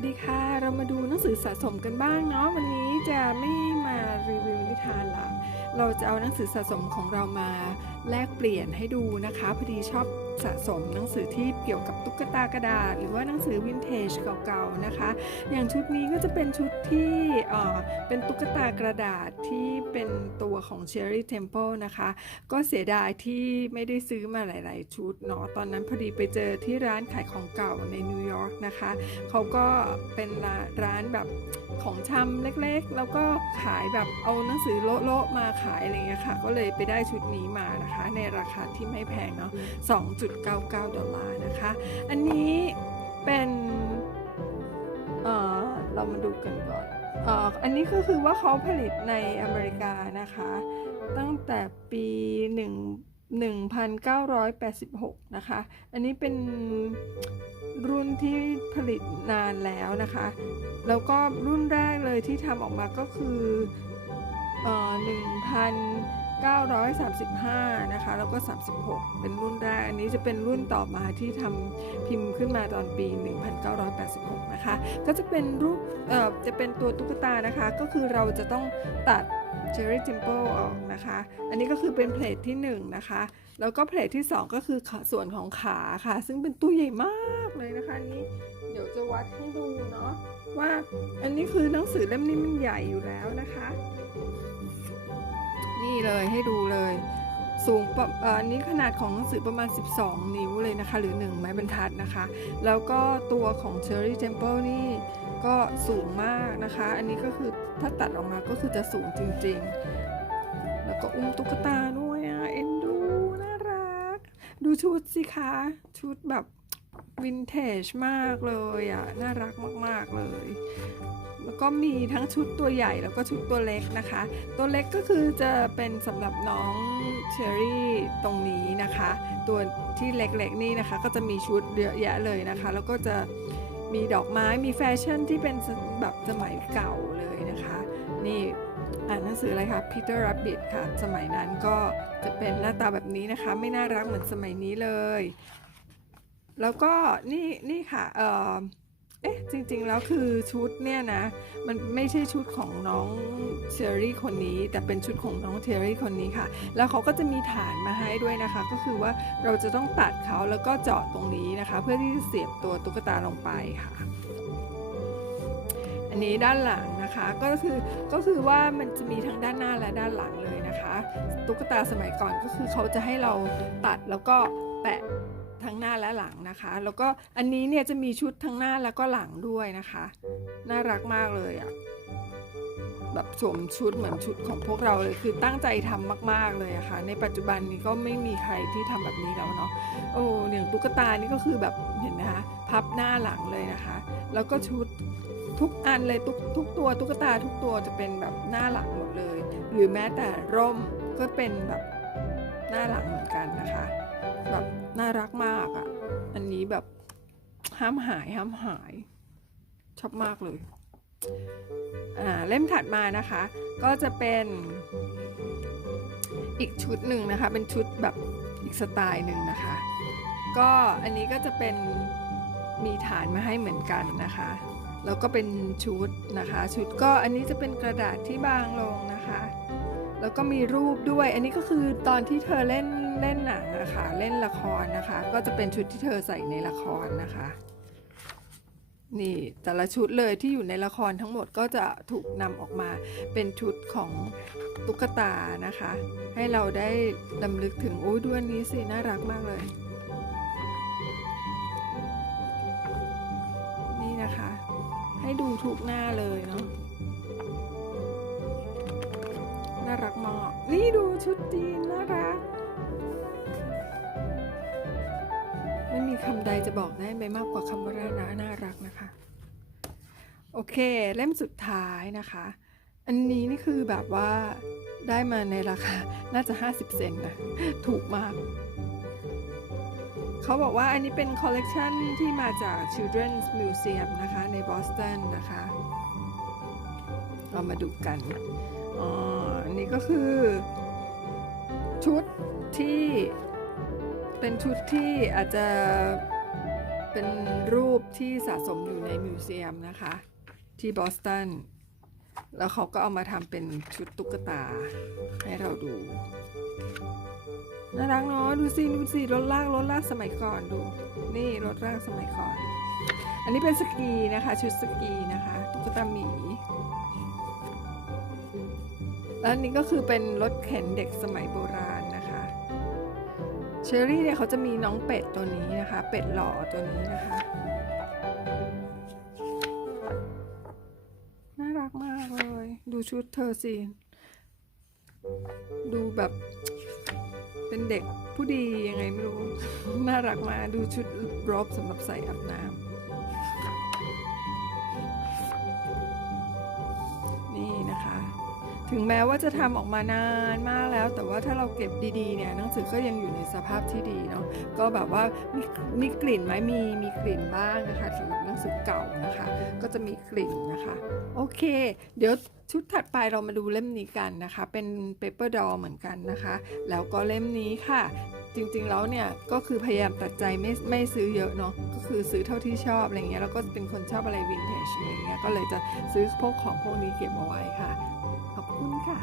วัสดีค่ะ เรามาดูหนังสือสะสมกันบ้างเนาะวันนี้จะไม่มารีวิวนิทานละเราจะเอาหนังสือสะสมของเรามาแลกเปลี่ยนให้ดูนะคะพอดีชอบ สะสมหนังสือที่เกี่ยวกับตุ๊กตากระดาษ หรือว่าหนังสือวินเทจเก่าๆนะคะ อย่างชุดนี้ก็จะเป็นชุดที่เอ่อเป็นตุ๊กตากระดาษที่เป็นตัวของ Cherry Temple นะคะ ก็เสียดายที่ไม่ได้ซื้อมาหลาย ๆ ชุดเนาะตอนนั้นพอดีไปเจอที่ร้านขายของเก่าในนิวยอร์กนะคะเขาก็เป็นร้านแบบของชำเล็กๆ แล้วก็ขายแบบเอาหนังสือโละๆมาขายอะไรเงี้ยค่ะ ก็เลยไปได้ชุดนี้มานะคะ ในราคาที่ไม่แพงเนาะ99 ดอลลาร์นะคะ อันนี้เป็นเอ่อเรามาดูกันก่อนเอออันนี้ก็คือว่าเขาผลิตในอเมริกานะคะ ตั้งแต่ปี 1 1986 นะคะ อันนี้เป็นรุ่นที่ผลิตนานแล้วนะคะ แล้วก็รุ่นแรกเลยที่ทำออกมาก็คือเอ่อ 135 นะคะ แล้วก็ 36 เป็นรุ่นแรก อันนี้จะเป็นรุ่นต่อมาที่ทำพิมพ์ขึ้นมาตอนปี 1986 นะคะ ก็จะเป็นรูปเอ่อจะเป็นตัวตุ๊กตานะคะ ก็คือเราจะต้องตัด Cherry Temple ออกนะคะ อันนี้ก็คือเป็นเพลทที่ 1 นะคะ แล้วก็เพลทที่ 2 ก็คือส่วนของขาค่ะ ซึ่งเป็นตัวใหญ่มากเลยนะคะอันนี้ เดี๋ยวจะวัดให้ดูเนาะว่าอันนี้คือหนังสือเล่มนี้มันใหญ่อยู่แล้วนะคะ นี่เลยให้ดูเลย สูงปอันนี้ขนาดของหนังสือประมาณ 12 นิ้วเลยนะคะ หรือ 1 ไม้บรรทัดนะคะ แล้วก็ตัวของ Cherry Temple นี่ก็สูงมากนะคะ อันนี้ก็คือถ้าตัดออกมาก็คือจะสูงจริงๆ แล้วก็อุ้มตุ๊กตาด้วยอะเอ็นดูน่ารัก ดูชุดสิคะ ชุดแบบวินเทจมากเลยอะ น่ารักมาก ๆ เลย แล้วก็มีทั้งชุดตัวใหญ่แล้วก็ชุดตัวเล็กนะคะ ตัวเล็กก็คือจะเป็นสำหรับน้องเชอรี่ตรงนี้นะคะ ตัวที่เล็กๆนี่นะคะ ก็จะมีชุดเยอะแยะเลยนะคะ แล้วก็จะมีดอกไม้มีแฟชั่นที่เป็นแบบสมัยเก่าเลยนะคะ นี่อ่านหนังสืออะไรคะ Peter Rabbit ค่ะ สมัยนั้นก็จะเป็นหน้าตาแบบนี้นะคะ ไม่น่ารักเหมือนสมัยนี้เลย แล้วก็นี่นี่ค่ะเออ เอ๊ะจริงๆแล้วคือชุดเนี่ยนะ มันไม่ใช่ชุดของน้องเชอรี่คนนี้ แต่เป็นชุดของน้องเทอรี่คนนี้ค่ะ แล้วเขาก็จะมีฐานมาให้ด้วยนะคะ ก็คือว่าเราจะต้องตัดเขาแล้วก็เจาะตรงนี้นะคะ เพื่อที่จะเสียบตัวตุ๊กตาลงไปค่ะ อันนี้ด้านหลังนะคะก็คือก็คือว่ามันจะมีทั้งด้านหน้าและด้านหลังเลยนะคะ ตุ๊กตาสมัยก่อนก็คือเขาจะให้เราตัดแล้วก็แปะ ทั้งหน้าและหลังนะคะ แล้วก็อันนี้เนี่ยจะมีชุดทั้งหน้าแล้วก็หลังด้วยนะคะ น่ารักมากเลยอะ่ะแบบสวมชุดเหมือนชุดของพวกเราเลยคือตั้งใจทำมาก ๆเลยอะคะ่ะ ในปัจจุบันนี้ก็ไม่มีใครที่ทำแบบนี้แล้วเนาะโอ้อย่างตุ๊กตานี่ก็คือแบบเห็นไหมคะ พับหน้าหลังเลยนะคะ แล้วก็ชุดทุกอันเลยทุกทุกตัวตุ๊กตาทุกตัวจะเป็นแบบหน้าหลังหมดเลย หรือแม้แต่ร่มก็เป็นแบบหน้าหลังเหมือนกันนะคะ แบบน่ารักมากอะ่ะ อันนี้แบบห้ามหายห้ามหาย ชอบมากเลย อ่าเล่มถัดมานะคะ ก็จะเป็นอีกชุดหนึ่งนะคะ เป็นชุดแบบอีกสไตล์หนึ่งนะคะ ก็อันนี้ก็จะเป็นมีฐานมาให้เหมือนกันนะคะ แล้วก็เป็นชุดนะคะ ชุดก็อันนี้จะเป็นกระดาษที่บางลงนะคะ แล้วก็มีรูปด้วย อันนี้ก็คือตอนที่เธอเล่นเล่นหนัง อะคะเล่นละครนะคะ ก็จะเป็นชุดที่เธอใส่ในละครนะคะ นี่แต่ละชุดเลยที่อยู่ในละครทั้งหมดก็จะถูกนำออกมาเป็นชุดของตุ๊กตานะคะ ให้เราได้ดำลึกถึงโอ้ดูอันนี้สิน่ารักมากเลย นี่นะคะ ให้ดูทุกหน้าเลยเนาะน่ารักมากนี่ดูชุดจีนน่ารัก คำใดจะบอกได้ไปมากกว่าคำว่าน่าน่ารักนะคะ โอเค เล่มสุดท้ายนะคะ อันนี้นี่คือแบบว่าได้มาในราคา น่าจะ 50 เซนนะ ถูกมาก เขาบอกว่าอันนี้เป็นคอลเลกชันที่มาจาก Children's Museum นะคะ ในบอสตันนะคะ เรามาดูกัน อ๋อ อันนี้ก็คือชุดที่ เป็นชุดที่อาจจะเป็นรูปที่สะสมอยู่ในมิวเซียมนะคะ ที่บอสตัน แล้วเขาก็เอามาทำเป็นชุดตุ๊กตาให้เราดู น่ารักเนาะดูสิดูสิรถลากรถลากสมัยก่อนดู นี่รถลากสมัยก่อน อันนี้เป็นสกีนะคะ ชุดสกีนะคะตุ๊กตาหมีแล้วนนี้ก็คือเป็นรถเข็นเด็กสมัยโบราณ เชอรี่เนี่ยเขาจะมีน้องเป็ดตัวนี้นะคะ เป็ดหล่อตัวนี้นะคะน่ารักมากเลย ดูชุดเธอสิดูแบบเป็นเด็กผู้ดียังไงไม่รู้ น่ารักมากดูชุดรบสำหรับใส่อาบน้ำ ถึงแม้ว่าจะทำออกมานานมากแล้ว แต่ว่าถ้าเราเก็บดีๆเนี่ยหนังสือก็ยังอยู่ในสภาพที่ดีเนาะก็แบบว่ามีมีกลิ่นไหมมีมีกลิ่นบ้างนะคะสำหรับหนังสือเก่านะคะ ก็จะมีกลิ่นนะคะโอเค เดี๋ยวชุดถัดไปเรามาดูเล่มนี้กันนะคะ เป็น paper doll เหมือนกันนะคะ แล้วก็เล่มนี้ค่ะ จริงๆแล้วเนี่ยก็คือพยายามตัดใจไม่ไม่ซื้อเยอะเนาะก็คือซื้อเท่าที่ชอบอะไรเงี้ยแล้วก็เป็นคนชอบอะไรวินเทจอะไรเงี้ยก็เลยจะซื้อพวกของพวกนี้เก็บเอาไว้ค่ะ 你们看。